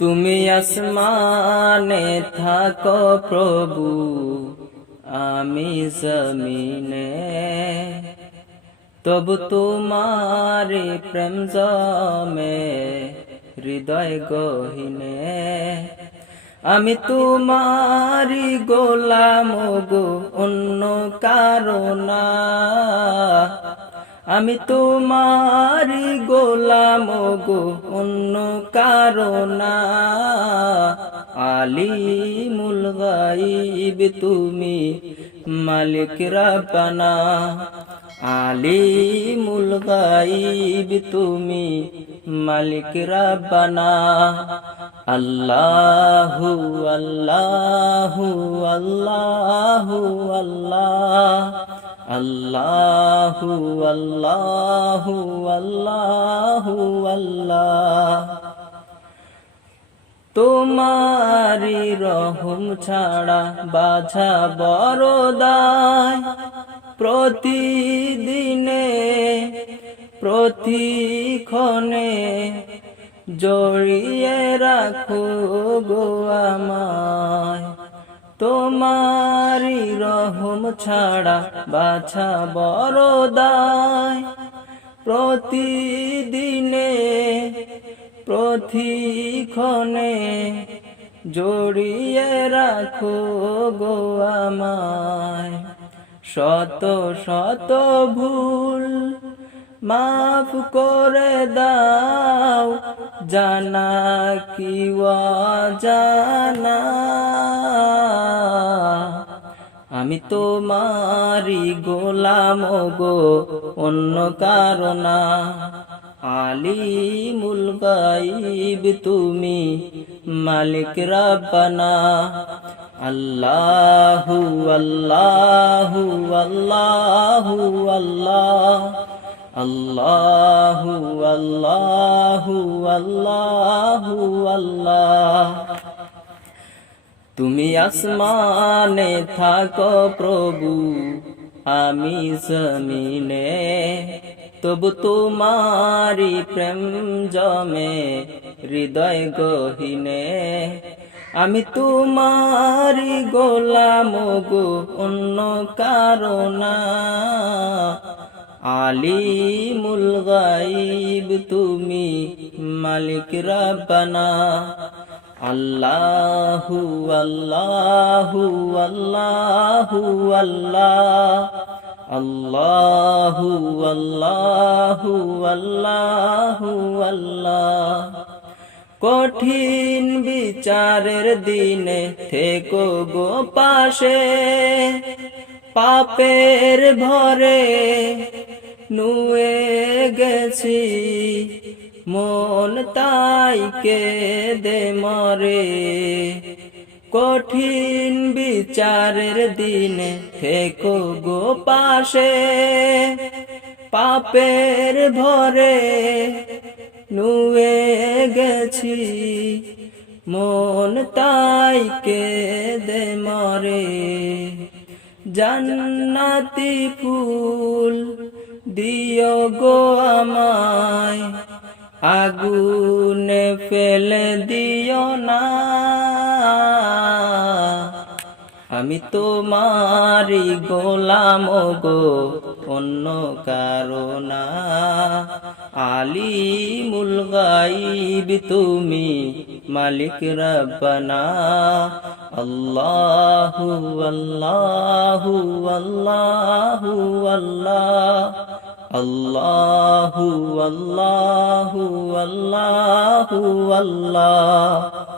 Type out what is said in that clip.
তুমি আসমানে থাকো প্রভু, আমি জমিনে, তবু তোমারি প্রেম জমে হৃদয় গহীনে। আমি তোমারি গোলাম গো, অন্য কারো না। আমি তোমারি গোলাম গো, অন্য কারো না। আলিমুল গায়ব তুমি, মালিক রব্বানা। আলিমুল গায়ব তুমি, মালিক রব্বানা। আল্লাহু আল্লাহু আল্লাহু আল্লাহ, আল্লাহু আল্লাহু আল্লাহু আল্লাহ। তোমারি রহম ছাড়া বাছা বড় দায়, প্রতিদিনে প্রতিক্ষণে জড়িয়ে রাখো গো আমায়। তোমারি রহম ছাড়া বাছা বড় দায়, প্রতিদিনে প্রতিক্ষণে জড়িয়ে রাখো গো আমায়। শত শত ভুল মাফ করে দাও, জানা কি অজানা। আমি তোমারি গোলাম গো, অন্য কারো না। আলিমুল গায়ব তুমি, মালিক রব্বানা। আল্লাহু আল্লাহু আল্লাহু আল্লাহ, আল্লাহু আল্লাহু আল্লাহু আল্লাহ। তুমি আসমানে থাকো প্রভু, আমি জমিনে, তবু তোমারি প্রেম জমে হৃদয় গহীনে। আমি তোমারি গোলাম গো, অন্য কারো না। আলিমুল গায়ব তুমি, মালিক রব্বানা। আল্লাহু আল্লাহু আল্লাহু আল্লাহ, আল্লাহু আল্লাহু আল্লাহু আল্লাহ। কঠিন বিচারের দিনে থেকো গো পাশে, পাপের ভরে নুয়ে গেছি মন তাই কেঁদে মরে। কঠিন বিচারের দিনে থেকো গো পাশে, পাপের ভরে নুয়ে গেছি মন তাই কেঁদে মরে। জান্নাতি ফুল দিও গো আমায়, আগুনে ফেলে দিও না। আমি তোমারি গোলাম গো, অন্য কারো না। আলিমুল গায়ব তুমি, মালিক রব্বানা। আল্লাহু আল্লাহু আল্লাহু আল্লাহ, আল্লাহু আল্লাহু আল্লাহু আল্লাহ।